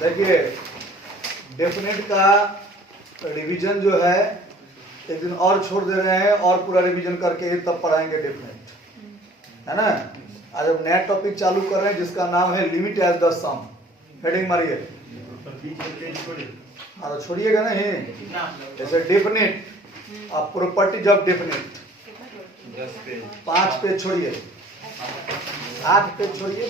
देखिए डेफिनेट का रिवीजन जो है एक दिन और छोड़ दे रहे हैं और पूरा रिवीजन करके ही तब पढ़ाएंगे डेफिनेट, है ना। आज हम नया टॉपिक चालू कर रहे हैं जिसका नाम है limit as the sum. Heading मारिए। हाँ तो छोड़िएगा नहीं, जैसे डेफिनेट अब प्रॉपर्टीज ऑफ डेफिनेट 5 पेज छोड़िए, 8 पेज छोड़िए।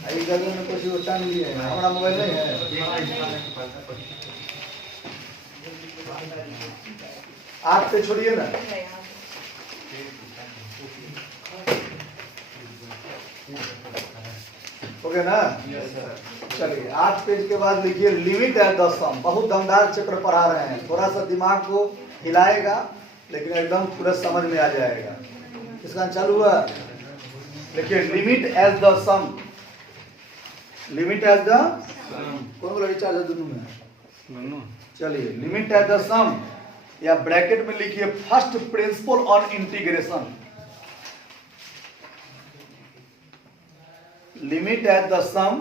आई जगह में कुछ होता नहीं है, हमारा मोबाइल नहीं है। 8 पेज छोड़िए ना। ओके ना, चलिए 8 पेज के बाद लिखिए लिमिट एट द सम। बहुत दमदार चैप्टर पढ़ा रहे हैं, थोड़ा सा दिमाग को हिलाएगा लेकिन एकदम पूरा समझ में आ जाएगा। इसका चालू हुआ, देखिए limit as the sum. Limit as the कौन बोला रिचार्ज दोनों में? चलिए लिमिट एज द सम या ब्रैकेट में लिखिए first principle on integration. Limit at the sum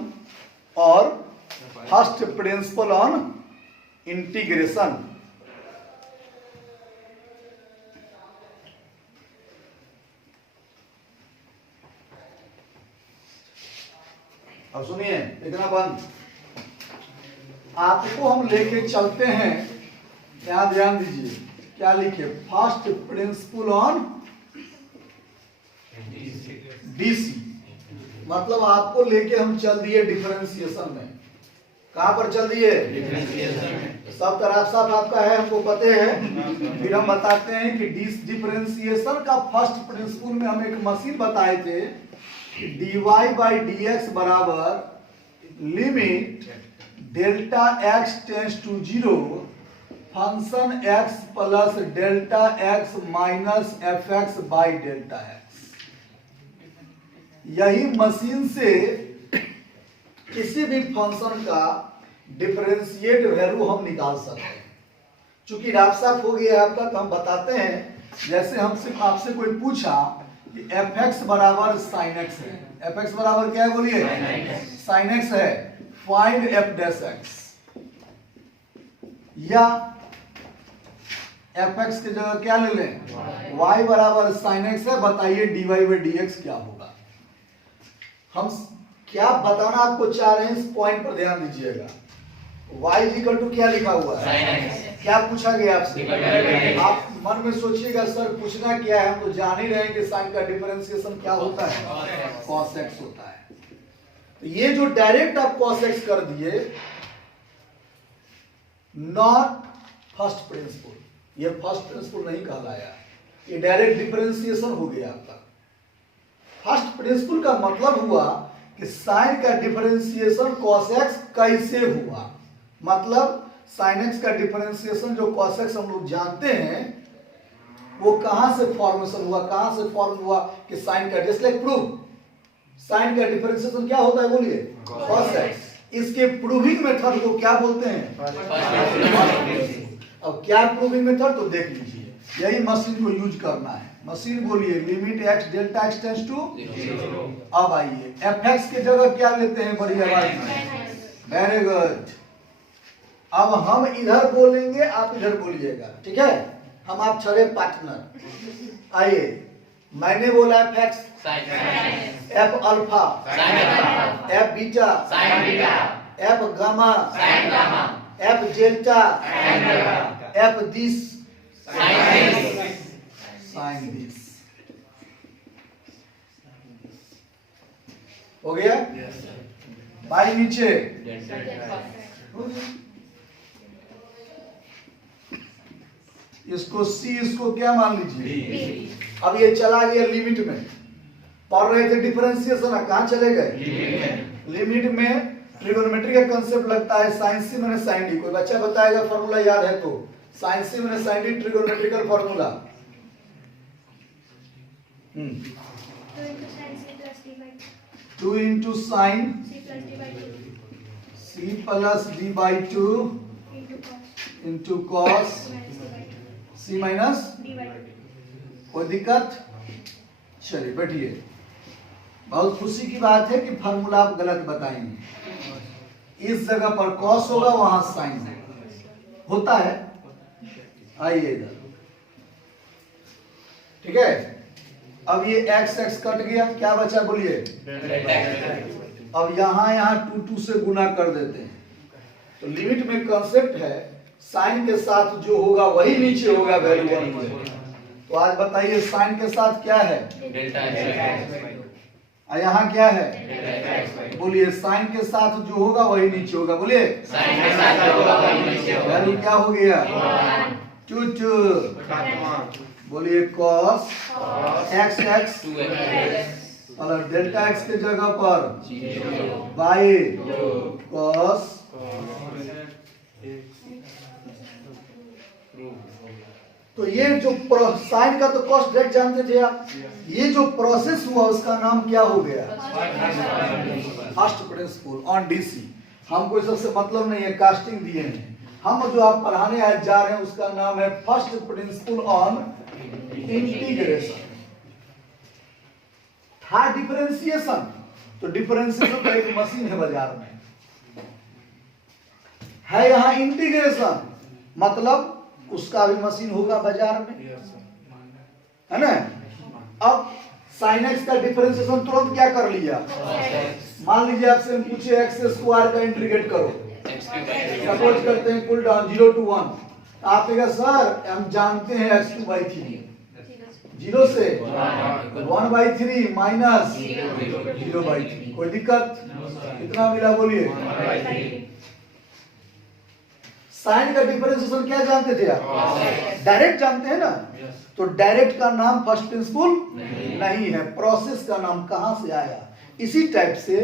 और फर्स्ट प्रिंसिपल ऑन इंटीग्रेशन। अब सुनिए, इतना बंद। आपको हम लेके चलते हैं, यहां ध्यान दीजिए, क्या लिखे? First principle on DC. मतलब आपको लेके हम चल दिए डिफरेंशिएशन में। कहां पर चल दिए? सब तरफ साफ आपका है, हमको पते है। फिर हम बताते हैं कि डिफरेंशिएशन का फर्स्ट प्रिंसिपल में हम एक मशीन बताए थे, dy बाई dx बराबर limit delta x tends to 0 function x plus delta x minus fx by delta x। यही मशीन से किसी भी फंक्शन का डिफरेंशिएट वैल्यू हम निकाल सकते हैं। चूंकि राफ हो गया आपका, तो हम बताते हैं, जैसे हमसे आपसे कोई पूछा कि fx बराबर sin x है। fx बराबर क्या है बोलिए? sin x है। फाइंड f डैश x, या fx की जगह क्या ले लें? y बराबर sin x है। बताइए dy बाई dx क्या होगा? हम क्या बताना आपको चाह रहे हैं, इस पॉइंट पर ध्यान दीजिएगा। y इक्वल टू क्या लिखा हुआ है? क्या पूछा गया आपसे? आप मन में सोचिएगा सर पूछना क्या है, हम तो जान ही रहे हैं कि साइन का डिफरेंशिएशन क्या होता है? cos x होता है। तो ये जो डायरेक्ट आप cos x कर दिए, नॉट फर्स्ट प्रिंसिपल, ये फर्स्ट प्रिंसिपल नहीं कहलाया, ये डायरेक्ट डिफरेंशिएशन हो गया आपका। फर्स्ट प्रिंसिपल का मतलब हुआ कि साइन का डिफरेंशिएशन cos x कैसे हुआ। मतलब sin x का डिफरेंशिएशन जो cos x हम लोग जानते हैं, वो कहां से फॉर्मेशन हुआ, कहां से फॉर्म हुआ कि साइन का, जस्ट लाइक प्रूफ, साइन का डिफरेंशिएशन क्या होता है बोलिए? cos x। इसके प्रूविंग मेथड को क्या बोलते हैं? अब क्या प्रूविंग मेथड, तो देख लीजिए, यही मशीन को यूज करना है। मशीन बोलिए limit x delta x tends to 0। अब आइए fx के जगह क्या लेते हैं? बढ़िया बात, वेरी गुड। अब हम इधर बोलेंगे, आप इधर बोलिएगा, ठीक है? हम आप छड़े पार्टनर। आइए, मैंने बोला fx, f alpha, f beta, f gamma, f delta, f this, sine this. हो गया? बाई नीचे इसको C, इसको क्या मान लीजिए? अब ये चला गया लिमिट में। पढ़ रहे थे डिफरेंशिएशन, कहां चले गए? लिमिट में ट्रिगोनोमेट्री का कंसेप्ट लगता है, sine C minus sine D। कोई बच्चा बताएगा फॉर्मूला याद है तो? Sine C minus sine D trigonometrical formula. 2 into sin C plus D by 2 into cos C minus, कोई दिक्कत? चलिए बैठिए। बहुत खुशी की बात है कि फॉर्मूला आप गलत बताएंगे। इस जगह पर कॉस होगा, वहां साइन होता है। आइए इधर, ठीक है। अब ये x x कट गया, क्या बचा बोलिए? अब यहाँ 2 2 से गुना कर देते हैं। तो लिमिट में कंसेप्ट है साइन के साथ जो होगा वही नीचे होगा वैल्यू 1 में। तो आज बताइए साइन के साथ क्या है? यहाँ क्या है? बोलिए साइन के साथ जो होगा वही नीचे होगा। बोलिए वैल्यू क्या हो गया? 2 2। बोलिए cos x x और डेल्टा x के जगह पर बाई cos। तो ये जो साइन का तो कॉस्ट डायरेक्ट जानते थे आप। ये जो प्रोसेस हुआ उसका नाम क्या हो गया? First principle on DC. हमको सबसे मतलब नहीं है, कास्टिंग दिए हैं। हम जो आप पढ़ाने आज जा रहे हैं उसका नाम है फर्स्ट प्रिंसिपल ऑन इंटीग्रेशन। था डिफरेंशिएशन, तो डिफरेंशिएशन का एक मशीन है बाजार में, है यहाँ इंटीग्रेशन, मतलब उसका भी मशीन होगा बाजार में, है ना। अब sin x का डिफरेंशिएशन तुरंत क्या कर लिया? मान लीजिए आपसे पूछे x स्क्वायर का इंटीग्रेट करो, सपोज करते हैं पुल डाउन 0 to 1। आप कहेगा सर हम जानते हैं x2/3, 0 से 1/3 माइनस 0/3, कोई दिक्कत? कितना मिला बोलिए? साइन का डिफरेंशिएशन क्या जानते थे आप? डायरेक्ट जानते हैं ना। तो डायरेक्ट का नाम फर्स्ट प्रिंसिपल नहीं है, प्रोसेस का नाम कहां से आया? इसी टाइप से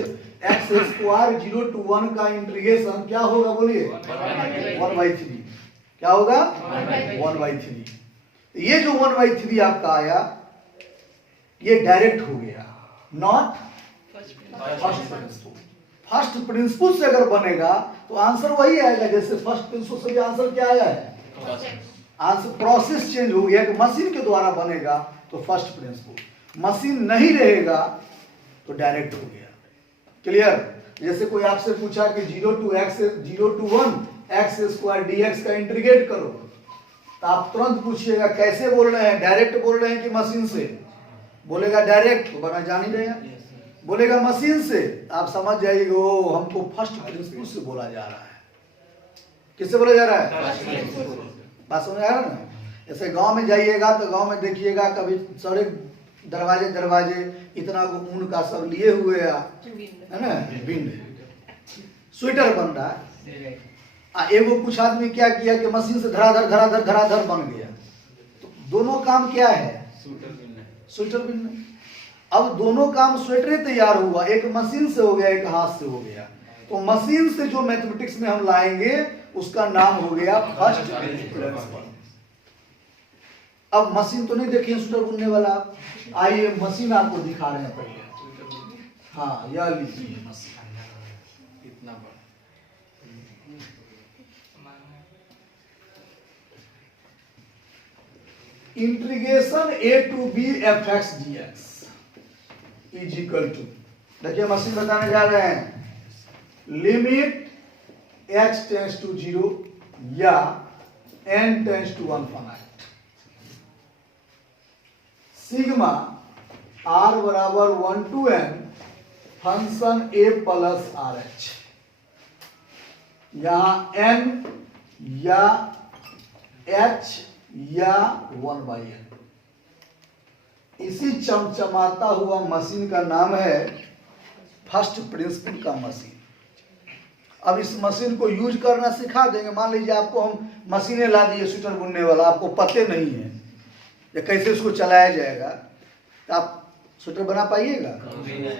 x स्क्वायर 0 to 1 का इंटीग्रेशन क्या होगा बोलिए? 1/3। क्या होगा? 1/3। ये जो 1/3 आपका आया ये डायरेक्ट हो गया, not first principle. First principle से अगर बनेगा तो आंसर वही आएगा जैसे फर्स्ट प्रिंसिपल से भी आंसर क्या आया है? आंसर प्रोसेस चेंज हो गया कि मशीन के द्वारा बनेगा तो फर्स्ट प्रिंसिपल, मशीन नहीं रहेगा तो डायरेक्ट हो गया। क्लियर? जैसे कोई आपसे पूछा कि 0 to 1 x स्क्वायर dx का इंटीग्रेट करो, तो आप तुरंत पूछिएगा कैसे बोल रहे हैं, डायरेक्ट बोल रहे हैं कि मशीन से? बोलेगा डायरेक्ट तो बना जान ही रहेगा, बोलेगा मशीन से आप समझ जाइएगा वो हमको फर्स्ट प्रिंसिपल से बोला जा रहा है। किससे बोला जा रहा है? बात समझ आ रहा है ना। जैसे गांव में जाइएगा तो गांव में देखिएगा कभी सारे दरवाजे इतना ऊन का सब लिए हुए है ना, बिंड स्वेटर बन रहा है। एगो कुछ आदमी क्या किया कि मशीन से धराधर बन गया। तो दोनों काम क्या है? स्वेटर बिनना। अब दोनों काम स्वेटर तैयार हुआ, एक मशीन से हो गया एक हाथ से हो गया। तो मशीन से जो मैथमेटिक्स में हम लाएंगे उसका नाम हो गया फर्स्ट प्रिंसिपल। अब मशीन तो नहीं देखिए स्वेटर बुनने वाला, आइए मशीन आपको दिखा रहे हैं पहले। हाँ यह लीजिए मशीन, इतना बड़ा integration a to b fx dx is equal to, देखिए मशीन बताने जा रहे हैं, लिमिट h टेंड्स टू 0 या n tends to infinite, sigma r बराबर 1 to n function a plus RH, यहां n या h या 1/n। इसी चमचमाता हुआ मशीन का नाम है फर्स्ट प्रिंसिपल का मशीन। अब इस मशीन को यूज करना सिखा देंगे। मान लीजिए आपको हम मशीनें ला दिए स्वेटर बुनने वाला, आपको पते नहीं है या कैसे उसको चलाया जाएगा, तो आप स्वेटर बना पाइएगा?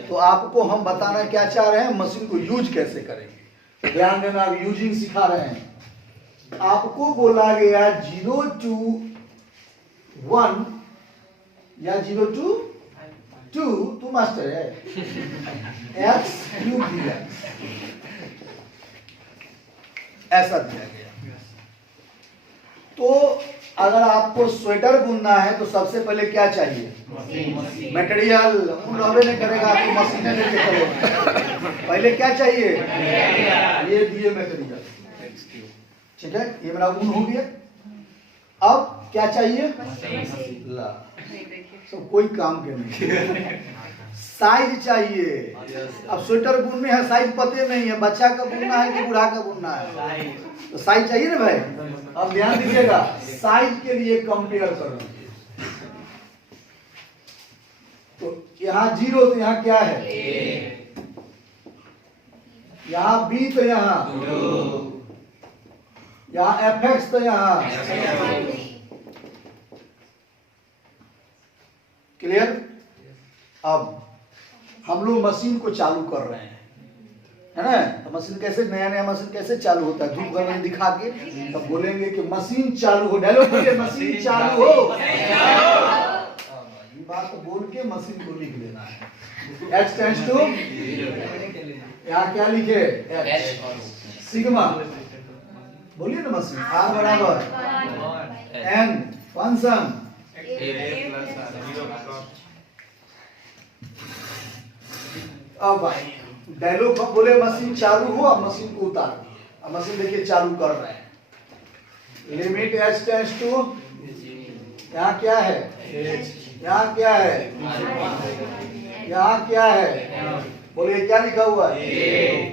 तो आपको हम बताना क्या चाह रहे हैं, मशीन को यूज कैसे करेंगे। ध्यान देना, आप यूजिंग सिखा रहे हैं। आपको बोला गया 0 to 1 या 0 to 2, तू मास्टर है, x क्यूब दिया, ऐसा दिया गया। तो अगर आपको स्वेटर बुनना है तो सबसे पहले क्या चाहिए? मटेरियल रहबे नहीं करेगा, आपको मशीन लेके चलो। पहले क्या चाहिए? ये दिए मटेरियल, ठीक है, ये मेरा ऊन हो गया। अब क्या चाहिए? ला, तो कोई काम के नहीं। साइज चाहिए। अब स्वेटर बुनने है, साइज पते नहीं है, बच्चा का बुनना है कि बूढ़ा का बुनना है, तो साइज चाहिए ना भाई। अब ध्यान दीजिएगा, साइज के लिए कंपेयर करो। तो यहाँ 0 तो यहाँ क्या है? यहाँ B तो यहाँ fx तो यहाँ। क्लियर? अब हम लोग मशीन को चालू कर रहे हैं, है ना? तो मशीन कैसे, नया नया मशीन कैसे चालू होता है, धूप में दिखा के तब बोलेंगे कि मशीन चालू हो। डायलॉग बोलिए, मशीन चालू हो। ये बात बोल के मशीन को लिख लेना है। H टेंड्स टू, यहाँ क्या लिखे? H sigma. बोलिए ना मशीन। R बराबर N फंक्शन। अब भाई डायलॉग बोले मशीन चालू हो, अब मशीन को उतार दिए। अब मशीन देखिए चालू कर रहे हैं। लिमिट H टेंड्स टू, यहाँ क्या है? यहाँ क्या है? यहाँ क्या है? बोलिए क्या लिखा हुआ है?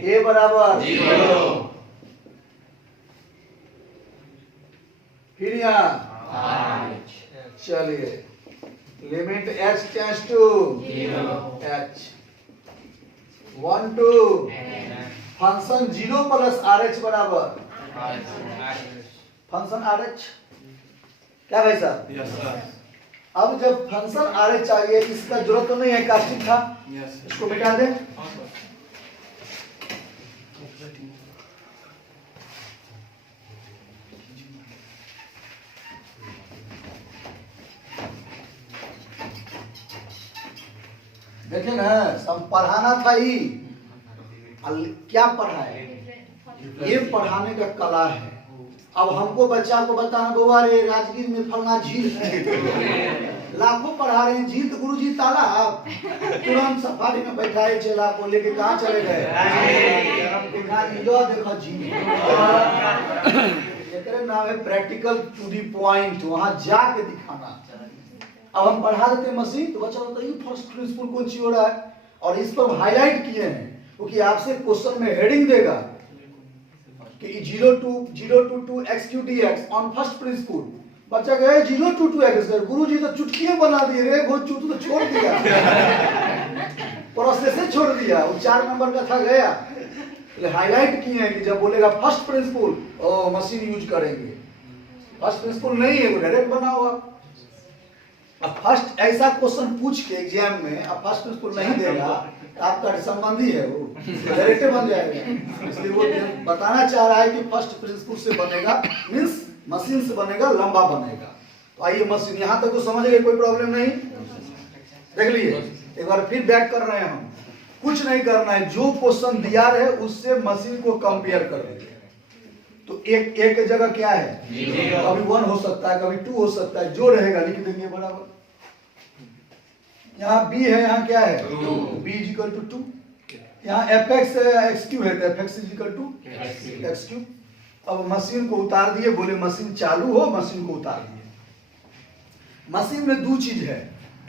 A बराबर 0। फिर यहाँ चलिए limit H tends to H 1 2 function 0 plus RH बराबर फंक्शन RH। क्या भाई साहब? अब जब फंक्शन RH चाहिए, इसका जरूरत तो नहीं है, कास्टिंग था, इसको मिटा दे। देखे ना, सब पढ़ाना था ही, क्या पढ़ाए? ये पढ़ाने का कला है। अब हमको बच्चा को बताना, बउआ रे राजगीर में फलना झील है, लाखों पढ़ा रहे हैं, झील तो गुरुजी तालाब। तुरंत सफारी में बैठाए चला को लेके कहाँ चले गए? देखो झील, नाम है प्रैक्टिकल टू दी पॉइंट, वहां जाके दिखाना। अब हम पढ़ा देते मशीन, तो बच्चा बोलता है फर्स्ट प्रिंसिपल कौन सी हो रहा है, और इस पर हाईलाइट किए हैं, क्योंकि आपसे क्वेश्चन में हेडिंग देगा कि 0 to 2 x q dx on first principle. बच्चा कहे 0 to 2 x, गुरुजी तो चुटकियां बना दिए रे, वो चुटू तो छोड़ दिया, प्रोसेस से छोड़ दिया, वो 4 नंबर का था गया। हाईलाइट किए हैं कि जब बोलेगा फर्स्ट प्रिंसिपल, ओ मशीन यूज करेंगे। फर्स्ट प्रिंसिपल नहीं है, वो डायरेक्ट बना हुआ। अब फर्स्ट ऐसा क्वेश्चन पूछ के एग्जाम में अब फर्स्ट प्रिंसिपल नहीं देगा, आपका संबंधी है, वो डायरेक्ट बन जाएगा। इसलिए वो बताना चाह रहा है कि फर्स्ट प्रिंसिपल से बनेगा, मींस मशीन से बनेगा, लंबा बनेगा। तो आइए मशीन, यहाँ तक तो समझ गए, कोई प्रॉब्लम नहीं। देख लिए, एक बार फिर बैक कर रहे हैं हम। कुछ नहीं करना है, जो क्वेश्चन दिया है उससे मशीन को कंपेयर कर देंगे। तो एक जगह क्या है? कभी 1 हो सकता है, कभी 2 हो सकता है, जो रहेगा लिख देंगे बराबर। यहाँ B है, यहाँ क्या है? B equal to 2। यहाँ fx xq है, तो fx इक्वल टू xq। अब मशीन को उतार दिए, बोले मशीन चालू हो, मशीन को उतार दिए। मशीन में 2 चीज है,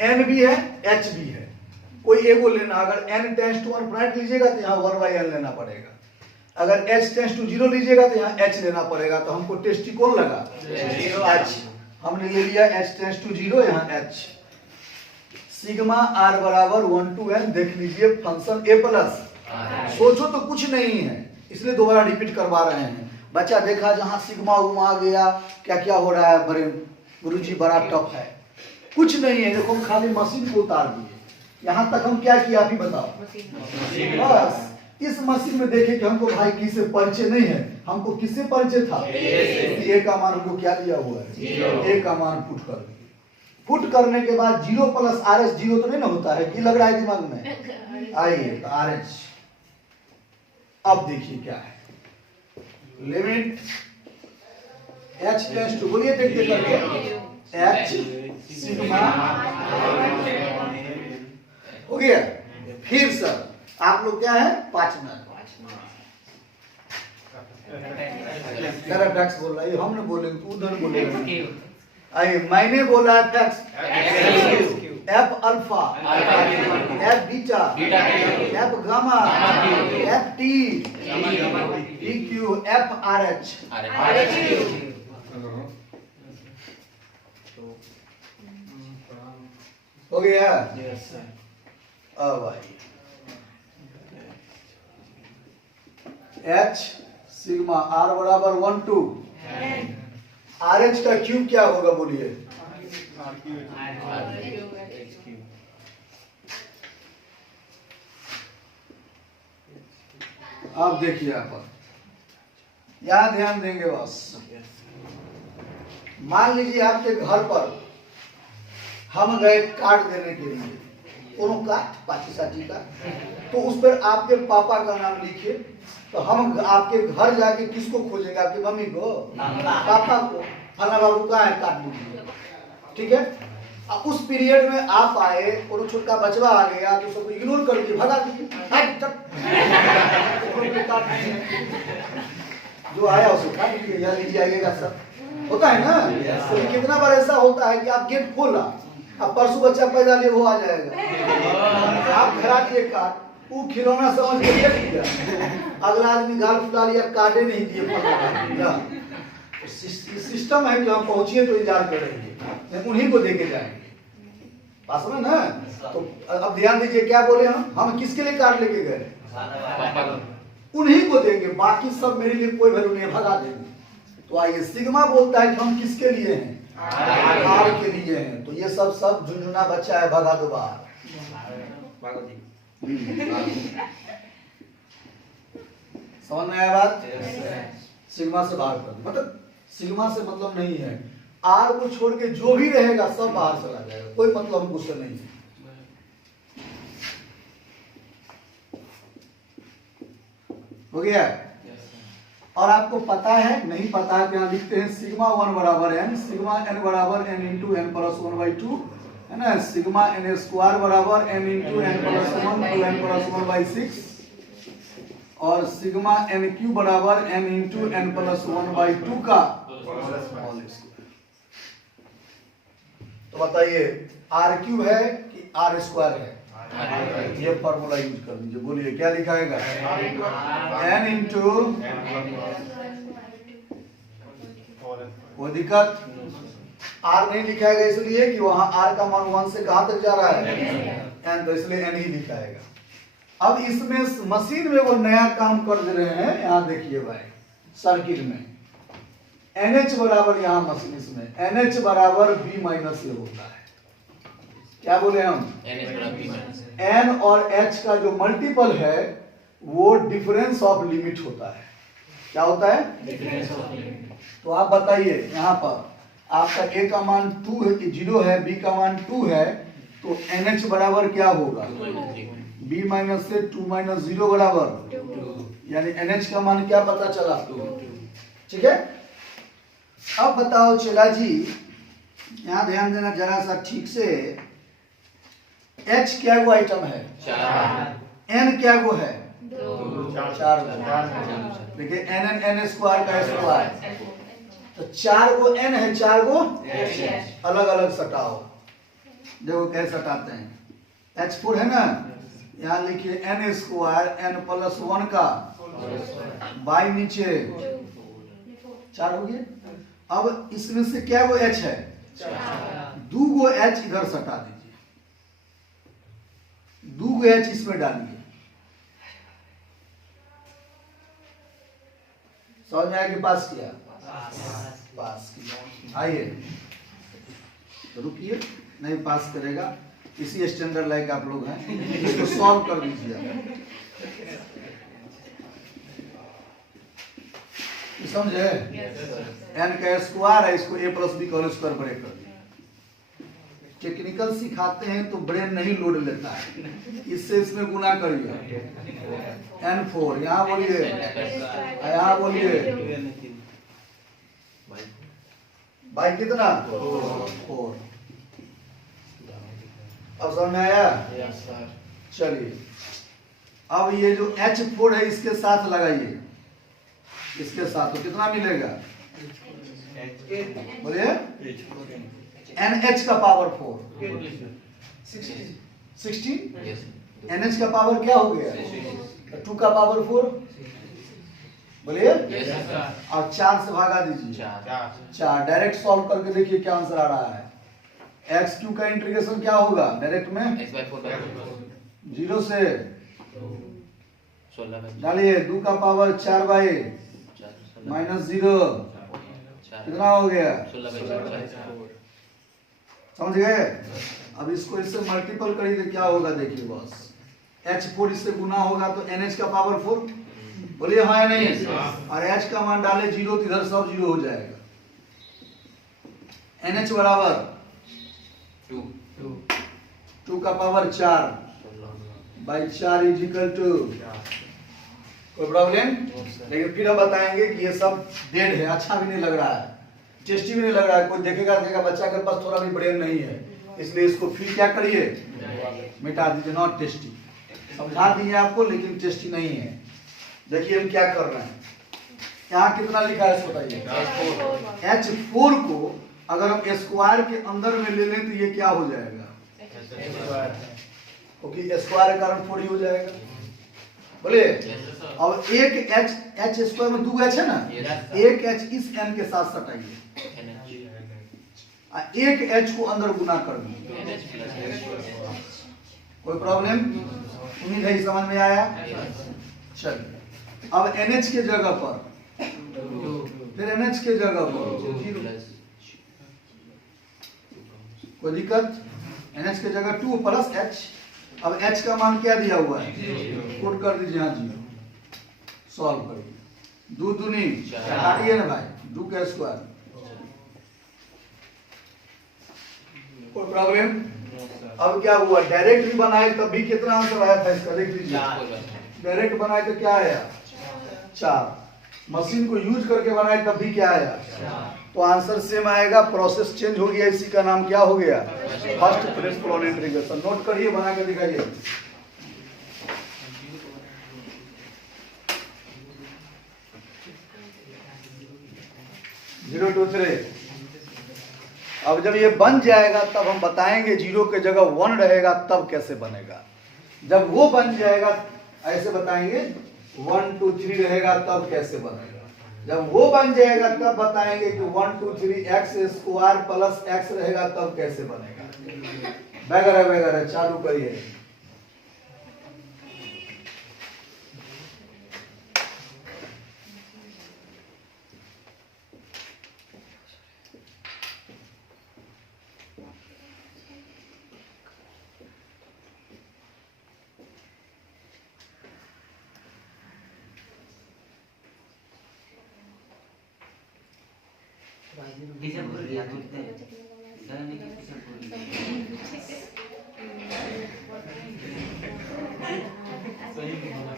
n भी है, h भी है, कोई एगो लेना। अगर n टेंड्स टू 1 लीजिएगा तो यहाँ 1/n लेना पड़ेगा। अगर h टेंड्स टू 0 लीजिएगा तो यहाँ h लेना पड़ेगा। तो हमको टेस्टी कौन लगा? h। हमने ले लिया h टेंड्स टू 0, यहाँ h। सिग्मा r बराबर 1 to n। देख लीजिए फंक्शन a प्लस, सोचो तो कुछ नहीं है, इसलिए दोबारा रिपीट करवा रहे हैं। बच्चा देखा जहाँ सिग्मा उमा आ गया, क्या क्या हो रहा है, बड़े गुरुजी बड़ा टफ है। कुछ नहीं है, देखो हम खाली मशीन को उतार दिए। यहाँ तक हम क्या किया अभी बताओ? बस इस मशीन में देखे कि हमको भाई किससे परिचय नहीं है, हमको किससे परिचय था? ए का मान हमको क्या दिया हुआ है? ए का मान पुट कर दिए। पुट करने के बाद 0 प्लस RH 0 तो नहीं ना होता है, कि लग रहा है दिमाग में? आइए तो RH। अब देखिए क्या है, लिमिट H टेंड्स टू, बोलिए देख करके, H सिग्मा हो गया। फिर सर आप लोग क्या है 5 मिनट एफएक्स बोल रहा है, हमने बोलेंगे तो उधर बोलेंगे। आइए मैंने बोला FX, F alpha, F beta, F gamma, F T, E Q, F R H. हो गया। अब आइए एच सिग्मा आर बराबर 1 2 आर एच का क्यूब क्या होगा बोलिए? आप देखिए यहाँ पर, यहाँ ध्यान देंगे बस। मान लीजिए आपके घर पर हम गए कार्ड देने के लिए, कोनो कार्ड पार्टी साटी का, तो उस पर आपके पापा का नाम लिखिए। तो हम आपके घर जाके किसको खोजेंगे? आपकी मम्मी को, पापा को, फला बाबू का है कार्ड लीजिए, ठीक है। अब उस पीरियड में आप आए, कोनो छोटा बचवा आ गया तो उसको इग्नोर कर दिए, भगा दीजिए, जो आया उसको काट दीजिए, या लीजिए आइएगा सब, होता है ना। तो कितना बार ऐसा होता है कि आप गेट खोला, अब परसों बच्चा पैदा लिए वो आ जाएगा, आप खड़ा दिए कार्ड, वो खिलौना समझ के देख लिया, अगला आदमी गाल फुला लिया, कार्डे नहीं दिए। सिस्टम है कि हम पहुंचिए तो इंतजार करेंगे, उन्हीं को देके जाएंगे, पास में ना। तो अब ध्यान दीजिए क्या बोले हम किसके लिए कार्ड लेके गए? उन्हीं को देंगे, बाकी सब मेरे लिए कोई वैल्यू नहीं, भगा देंगे। तो आइए सिग्मा बोलता है कि हम किसके लिए हैं? आर के लिए हैं। तो ये सब झुंझुना बच्चा है, भगा दो बाहर। समझ में आया बात? सिग्मा से बाहर कर, मतलब सिग्मा से मतलब नहीं है, आर को छोड़ के जो भी रहेगा सब बाहर चला जाएगा, कोई मतलब हमको उससे नहीं है। हो गया? और आपको पता है नहीं पता है, यहाँ लिखते हैं सिग्मा 1 बराबर n, सिग्मा n बराबर n इंटू n प्लस 1/2 है ना, सिग्मा n स्क्वायर बराबर n into n plus 1 two n plus 1/6, और सिग्मा n क्यू बराबर n इंटू n प्लस 1/2 का होल स्क्वायर। तो बताइए आर क्यू है कि आर स्क्वायर है? ये फॉर्मूला यूज कर लीजिए, बोलिए क्या लिखाएगा? n इंटू, कोई दिक्कत? r नहीं लिखाएगा इसलिए कि वहां r का मान 1 से कहां तक जा रहा है? n, तो इसलिए n ही लिखाएगा। अब इसमें मशीन में वो नया काम कर दे रहे हैं, यहाँ देखिए भाई सर्किट में NH बराबर, यहाँ मशीन इसमें NH बराबर B माइनस ए होता है। क्या बोले हम? N और H का जो मल्टीपल है वो डिफरेंस ऑफ लिमिट होता है। क्या होता है? Difference of limit. तो आप बताइए यहाँ पर आपका A का मान 2 है कि 0 है, B का मान 2 है, तो NH बराबर क्या होगा? B माइनस से 2 माइनस 0 बराबर, यानी NH का मान क्या पता चला? ठीक है। अब बताओ चला जी, यहाँ ध्यान देना जरा सा ठीक से, H क्या वो आइटम है? 4। N क्या वो है? 4 गो। देखिए n n स्क्वायर का स्क्वायर, तो 4 गो n है, 4 गो अलग अलग सटाओ। देखो कैसे सटाते हैं, H4 है ना, यहाँ लिखिए n स्क्वायर n प्लस 1 का बाई नीचे 4 हो गया। अब इसमें से क्या वो H है? 2 गो H इधर सटा दीजिए, 2 गो H इसमें डालिए। समझ में आया कि पास किया? पास किया। आइए तो रुकिए, नहीं पास करेगा, इसी स्टैंडर्ड लाइक आप लोग हैं, इसको सॉल्व कर दीजिए। समझे? n का स्क्वायर है, इसको a प्लस बी का स्क्वायर ब्रेक कर दिया। टेक्निकल सिखाते हैं तो ब्रेन नहीं लोड लेता है, इससे इसमें गुना करिए, n4 यहाँ बोलिए, यहाँ बोलिए, बाई कितना? 4। अब समझ में आया? Yes sir. चलिए अब ये जो H4 है इसके साथ लगाइए, इसके साथ तो कितना मिलेगा? बोलिए NH का पावर 4 16 NH का पावर क्या हो गया? 2 का पावर 4 बोलिए, और 4 से भागा दीजिए, 4 डायरेक्ट सॉल्व करके देखिए क्या आंसर आ रहा है। एक्स क्यू का इंटीग्रेशन क्या होगा डायरेक्ट में? 0 से डालिए 2 का पावर 4 बाई -0 कितना हो गया? समझ गए? अब इसको इससे मल्टीपल करिए तो क्या होगा देखिए बस, H4 इससे गुना होगा तो NH का पावर 4, बोलिए हाँ या नहीं? और H का मान डाले 0 तो इधर सब 0 हो जाएगा। NH बराबर 2 का power 4 by 4 is equal to, कोई प्रॉब्लम? लेकिन फिर हम बताएंगे कि ये सब डेड है, अच्छा भी नहीं लग रहा है, टेस्टी भी नहीं लग रहा है। कोई देखेगा बच्चा के पास थोड़ा भी ब्रेन नहीं है, इसलिए इसको फिर क्या करिए, मिटा दीजिए, नॉट टेस्टी। समझा दिए आपको लेकिन टेस्टी नहीं है। देखिए हम क्या कर रहे हैं, यहाँ कितना लिखा है बताइए? H4 को अगर हम स्क्वायर के अंदर में ले लें तो ये क्या हो जाएगा? क्योंकि स्क्वायर के कारण 4 ही हो जाएगा, बोलिए। अब एक H स्क्वायर में 2 H है ना, एक H इस N के साथ सटाइए, एक H को अंदर गुना कर दीजिए, कोई प्रॉब्लम? उम्मीद है समझ में आया। चलिए अब NH के जगह पर, फिर NH के जगह पर कोई दिक्कत? NH के जगह 2 प्लस H। अब H का मान क्या दिया हुआ है? पुट कर दीजिए, हाँ 0, सॉल्व करिए। 2 दूनी काटिए ना भाई, 2 का स्क्वायर, कोई प्रॉब्लम? अब क्या हुआ, डायरेक्ट भी बनाए तब भी कितना आंसर आया था इसका, देख लीजिए। डायरेक्ट बनाए तो क्या आया? 4। मशीन को यूज करके बनाए तब भी क्या आया? तो आंसर सेम आएगा, प्रोसेस चेंज हो गया, इसी का नाम क्या हो गया? First principle integration. नोट करिए, बना के दिखाइए। Zero to 3। अब जब ये बन जाएगा तब हम बताएंगे 0 के जगह 1 रहेगा तब कैसे बनेगा। जब वो बन जाएगा ऐसे बताएंगे 1 2 3 रहेगा तब कैसे बनेगा। जब वो बन जाएगा तब बताएंगे कि 1 2 3 x स्क्वायर प्लस x रहेगा तब कैसे बनेगा, वगैरह वगैरह। चालू करिए। किसे बोल दिया तुमने? जाने की किसे बोल दिया? सही बोला।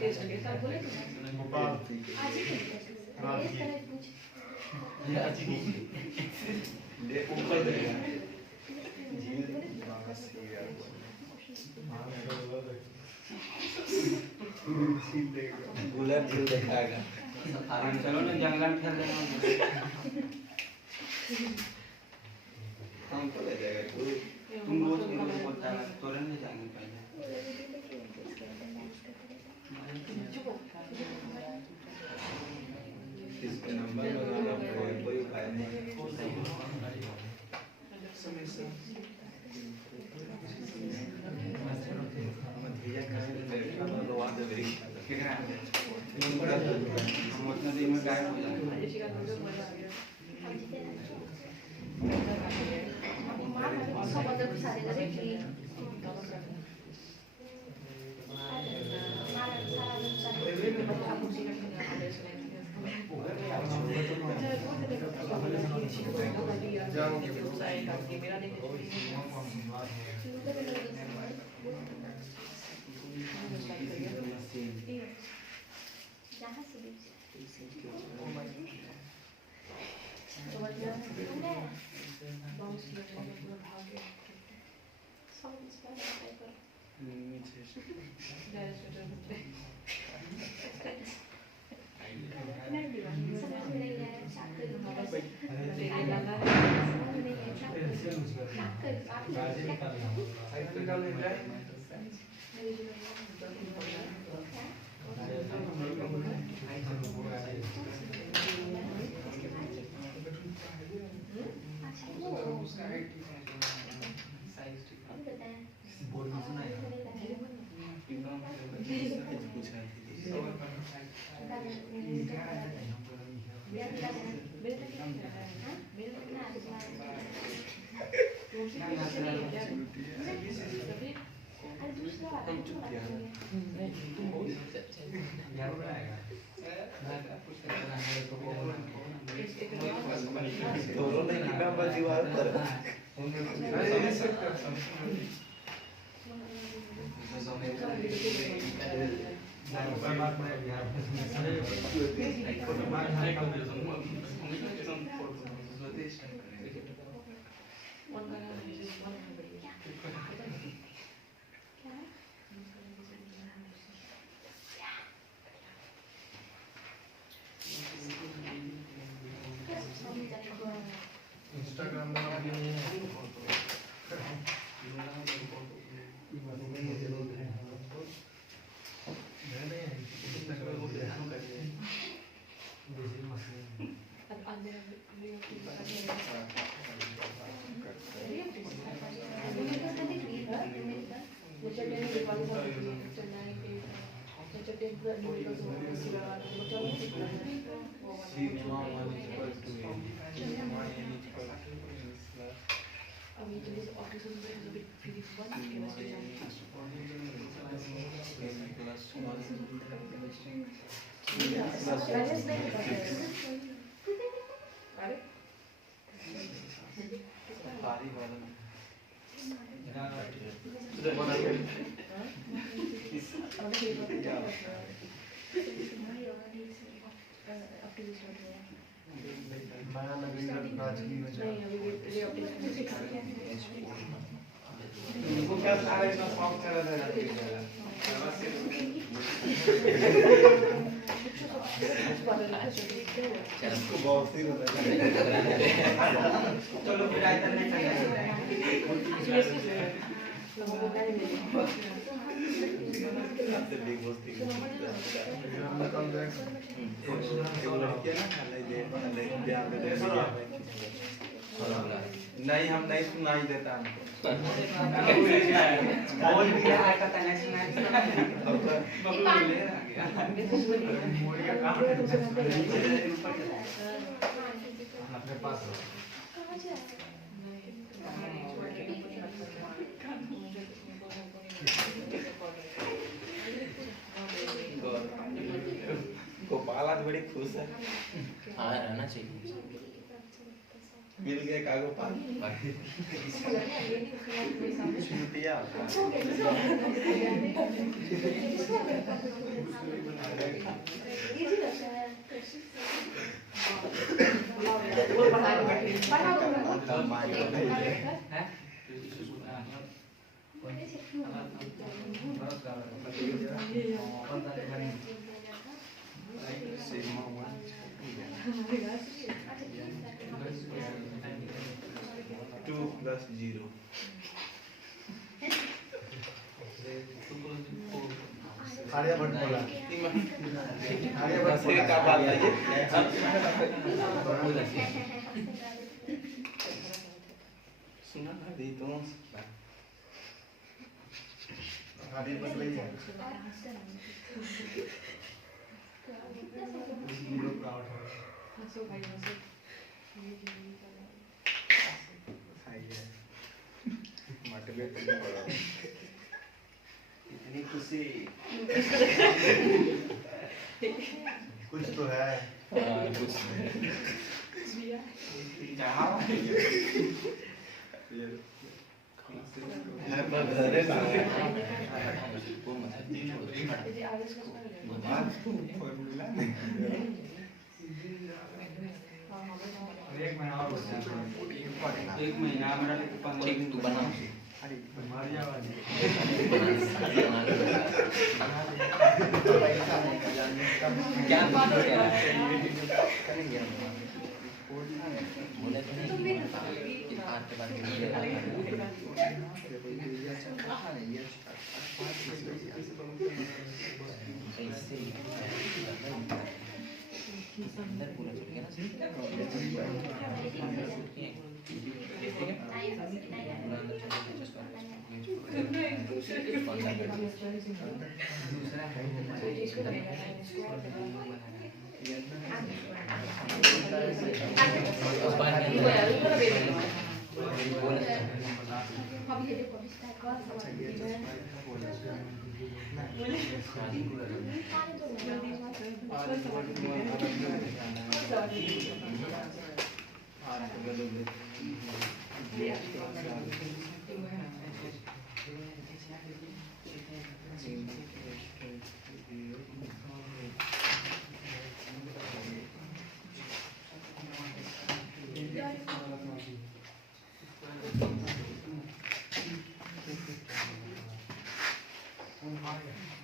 टेस्ट के साथ बोले गोपाल आज ही पूछ आज ही ले ऊपर दे बुलेट दिल दिखाएगा। चलो ना जंगल में खेल लेना। हमको ले जाएगा तुम रोज बोलता है तोरे नहीं जाएंगे पहले। इसके नंबर लगाना पड़ेगा, कोई उपाय नहीं। हम उतना दिन में गायब हो जाएंगे। उनको क्या सारे इतना सॉफ्ट चला जाता है इसको बहुत ही चलो फिर आइए करने नहीं हम नहीं सुनाई देता हमको बोल दिया है पता नहीं सुनाई अपने पास गोपाल आज बड़ी खुश है हाँ रहना चाहिए मिल गए का गोपाल छुट्टियाँ टू प्लस 0 आर्यभट्ट बोला आर्यभट्ट का बात है ये सुना ना दी तो आर्यभट्ट वही है इतनी खुशी कुछ तो है कुछ है पर घरे ना फॉर्मूला एक महीना मेरा लेके 15 दिन तू बना अरे क्या बात है करेंगे हम बोले तो नहीं कि हाथ के बाद मुझे ऐसे ही अंदर पूरा चल गया ना